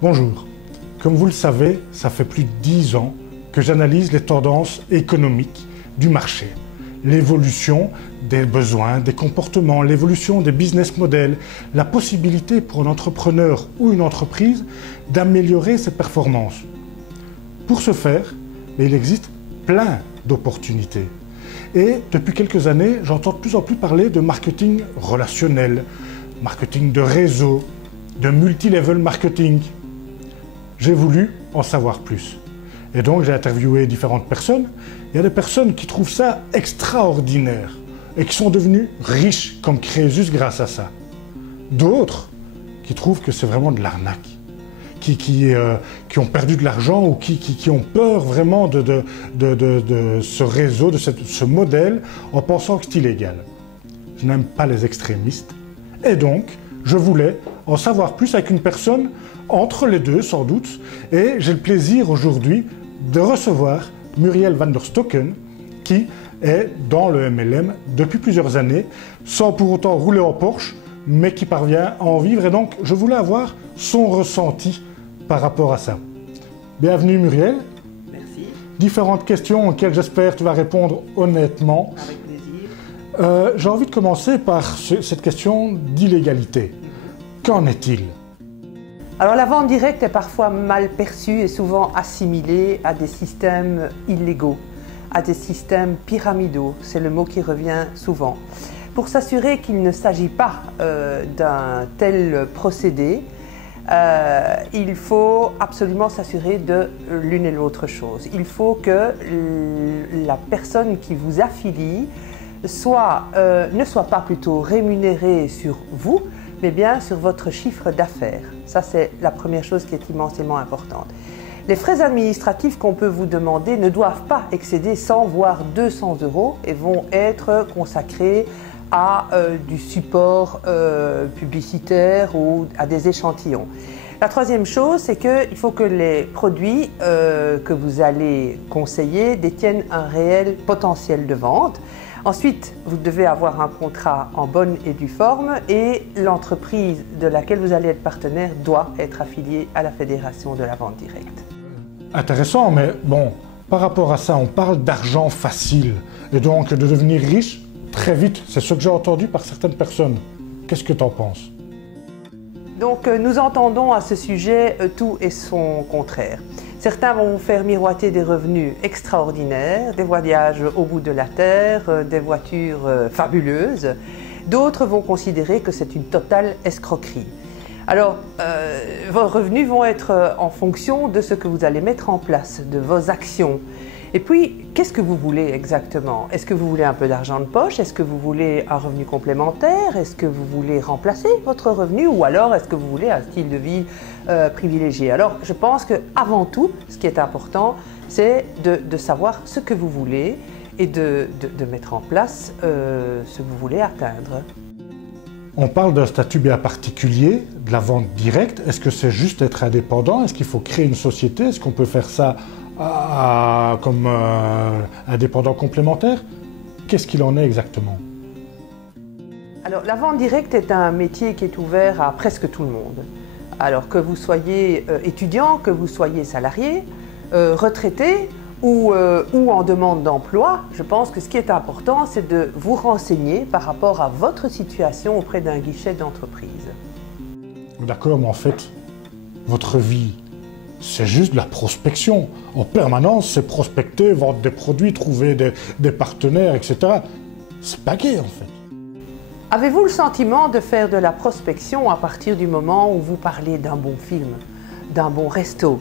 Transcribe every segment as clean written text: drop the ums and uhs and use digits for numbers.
Bonjour. Comme vous le savez, ça fait plus de 10 ans que j'analyse les tendances économiques du marché. L'évolution des besoins, des comportements, l'évolution des business models, la possibilité pour un entrepreneur ou une entreprise d'améliorer ses performances. Pour ce faire, il existe plein d'opportunités. Et depuis quelques années, j'entends de plus en plus parler de marketing relationnel, marketing de réseau, de multi-level marketing. J'ai voulu en savoir plus. Et donc j'ai interviewé différentes personnes. Il y a des personnes qui trouvent ça extraordinaire et qui sont devenues riches comme Crésus grâce à ça. D'autres qui trouvent que c'est vraiment de l'arnaque, qui ont perdu de l'argent ou qui ont peur vraiment de ce réseau, de ce modèle, en pensant que c'est illégal. Je n'aime pas les extrémistes. Et donc, je voulais en savoir plus avec une personne entre les deux, sans doute. Et j'ai le plaisir aujourd'hui de recevoir Muriel van der Stocken, qui est dans le MLM depuis plusieurs années, sans pour autant rouler en Porsche, mais qui parvient à en vivre. Et donc, je voulais avoir son ressenti par rapport à ça. Bienvenue Muriel. Merci. Différentes questions auxquelles j'espère tu vas répondre honnêtement. Avec plaisir. J'ai envie de commencer par cette question d'illégalité. Qu'en est-il? Alors la vente directe est parfois mal perçue et souvent assimilée à des systèmes illégaux, à des systèmes pyramidaux, c'est le mot qui revient souvent. Pour s'assurer qu'il ne s'agit pas d'un tel procédé, il faut absolument s'assurer de l'une et l'autre chose. Il faut que la personne qui vous affilie ne soit pas plutôt rémunérée sur vous, mais bien sur votre chiffre d'affaires. Ça, c'est la première chose qui est immensément importante. Les frais administratifs qu'on peut vous demander ne doivent pas excéder 100 voire 200 € et vont être consacrés à du support publicitaire ou à des échantillons. La troisième chose, c'est qu'il faut que les produits que vous allez conseiller détiennent un réel potentiel de vente. Ensuite, vous devez avoir un contrat en bonne et due forme et l'entreprise de laquelle vous allez être partenaire doit être affiliée à la Fédération de la vente directe. Intéressant, mais bon, par rapport à ça, on parle d'argent facile et donc de devenir riche très vite. C'est ce que j'ai entendu par certaines personnes. Qu'est-ce que tu en penses? Donc, nous entendons à ce sujet tout et son contraire. Certains vont vous faire miroiter des revenus extraordinaires, des voyages au bout de la terre, des voitures fabuleuses. D'autres vont considérer que c'est une totale escroquerie. Alors, vos revenus vont être en fonction de ce que vous allez mettre en place, de vos actions. Et puis, qu'est-ce que vous voulez exactement? Est-ce que vous voulez un peu d'argent de poche? Est-ce que vous voulez un revenu complémentaire? Est-ce que vous voulez remplacer votre revenu? Ou alors, est-ce que vous voulez un style de vie privilégié? Alors, je pense qu'avant tout, ce qui est important, c'est de savoir ce que vous voulez et de mettre en place ce que vous voulez atteindre. On parle d'un statut bien particulier, de la vente directe. Est-ce que c'est juste être indépendant? Est-ce qu'il faut créer une société? Est-ce qu'on peut faire ça comme indépendant complémentaire? Qu'est-ce qu'il en est exactement? Alors, la vente directe est un métier qui est ouvert à presque tout le monde. Alors que vous soyez étudiant, que vous soyez salarié, retraité ou en demande d'emploi, je pense que ce qui est important, c'est de vous renseigner par rapport à votre situation auprès d'un guichet d'entreprise. D'accord, mais en fait, votre vie, c'est juste de la prospection. En permanence, c'est prospecter, vendre des produits, trouver des partenaires, etc. C'est pas gai, en fait. Avez-vous le sentiment de faire de la prospection à partir du moment où vous parlez d'un bon film, d'un bon resto,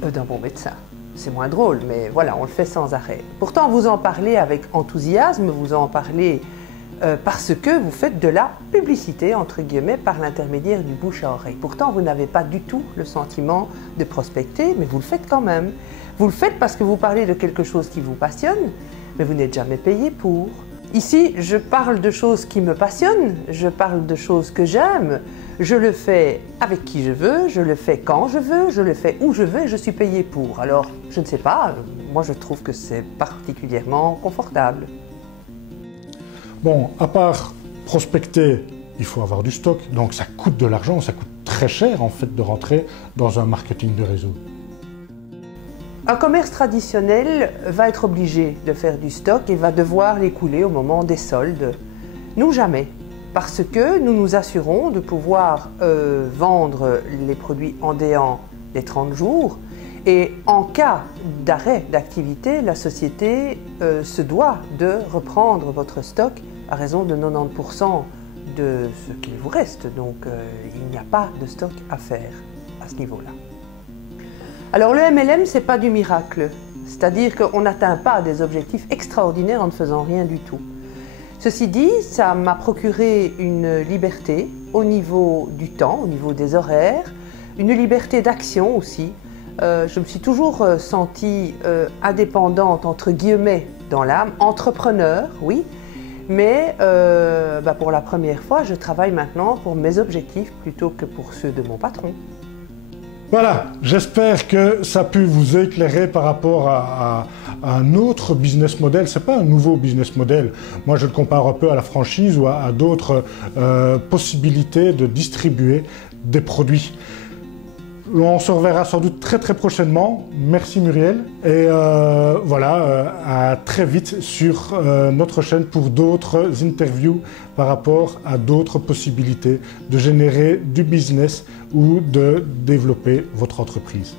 d'un bon médecin? C'est moins drôle, mais voilà, on le fait sans arrêt. Pourtant, vous en parlez avec enthousiasme, vous en parlez parce que vous faites de la publicité, entre guillemets, par l'intermédiaire du bouche à oreille. Pourtant, vous n'avez pas du tout le sentiment de prospecter, mais vous le faites quand même. Vous le faites parce que vous parlez de quelque chose qui vous passionne, mais vous n'êtes jamais payé pour. Ici, je parle de choses qui me passionnent, je parle de choses que j'aime, je le fais avec qui je veux, je le fais quand je veux, je le fais où je veux et je suis payé pour. Alors, je ne sais pas, moi je trouve que c'est particulièrement confortable. Bon, à part prospecter, il faut avoir du stock, donc ça coûte de l'argent, ça coûte très très cher en fait de rentrer dans un marketing de réseau. Un commerce traditionnel va être obligé de faire du stock et va devoir l'écouler au moment des soldes. Nous, jamais. Parce que nous nous assurons de pouvoir vendre les produits en déant les 30 jours. Et en cas d'arrêt d'activité, la société se doit de reprendre votre stock à raison de 90% de ce qu'il vous reste. Donc il n'y a pas de stock à faire à ce niveau-là. Alors le MLM, ce n'est pas du miracle. C'est-à-dire qu'on n'atteint pas des objectifs extraordinaires en ne faisant rien du tout. Ceci dit, ça m'a procuré une liberté au niveau du temps, au niveau des horaires, une liberté d'action aussi. Je me suis toujours sentie indépendante, entre guillemets, dans l'âme, entrepreneur, oui, mais pour la première fois, je travaille maintenant pour mes objectifs plutôt que pour ceux de mon patron. Voilà, j'espère que ça a pu vous éclairer par rapport à un autre business model. Ce n'est pas un nouveau business model. Moi, je le compare un peu à la franchise ou à d'autres possibilités de distribuer des produits. On se reverra sans doute très prochainement. Merci Muriel. Et à très vite sur notre chaîne pour d'autres interviews par rapport à d'autres possibilités de générer du business ou de développer votre entreprise.